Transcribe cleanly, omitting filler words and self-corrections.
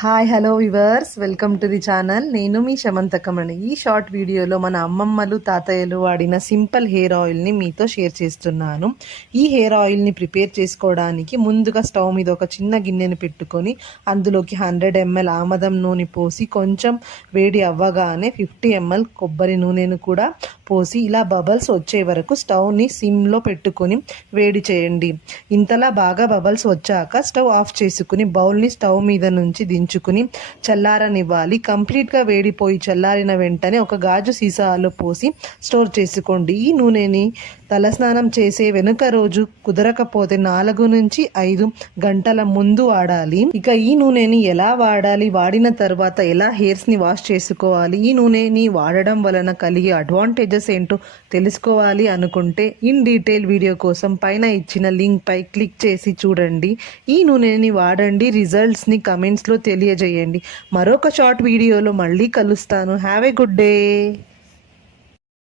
Hi hello viewers, welcome to the channel. నేను మీ శమంతకమణి. ఈ short వీడియోలో మన అమ్మమ్మలు తాతయ్యలు వాడిన సింపుల్ హెయిర్ ఆయిల్ని మీతో షేర్ చేస్తున్నాను. ఈ హెయిర్ ఆయిల్ని ప్రిపేర్ చేసుకోవడానికి ముందుగా స్టవ్ మీద ఒక చిన్న గిన్నెను పెట్టుకొని అందులోకి 100 ml ఆమదం నూనె పోసి కొంచెం వేడి అవ్వగానే 50 ml కొబ్బరి నూనెను కూడా పోసి ఇలా బబల్స్ వచ్చే వరకు స్టవ్ని సిమ్లో పెట్టుకొని వేడి చేయండి. ఇంతలా బాగా బబల్స్ వచ్చాక స్టవ్ ఆఫ్ చేసుకుని బౌల్ని స్టవ్ మీద నుంచి దించుకుని చల్లారనివ్వాలి. కంప్లీట్గా వేడిపోయి చల్లారిన వెంటనే ఒక గాజు సీసాలో పోసి స్టోర్ చేసుకోండి. ఈ నూనెని తలస్నానం చేసే వెనుక రోజు కుదరకపోతే 4 నుంచి 5 గంటల ముందు వాడాలి. ఇక ఈ నూనెని ఎలా వాడాలి, వాడిన తర్వాత ఎలా హెయిర్స్ని వాష్ చేసుకోవాలి, ఈ నూనెని వాడడం వలన కలిగే అడ్వాంటేజెస్ ఏంటో తెలుసుకోవాలి అనుకుంటే ఇన్ డీటెయిల్ వీడియో కోసం పైన ఇచ్చిన లింక్ పై క్లిక్ చేసి చూడండి. ఈ నూనెని వాడండి, రిజల్ట్స్ని కమెంట్స్లో తెలియజేయండి. మరొక షార్ట్ వీడియోలో మళ్ళీ కలుస్తాను. Have a good day.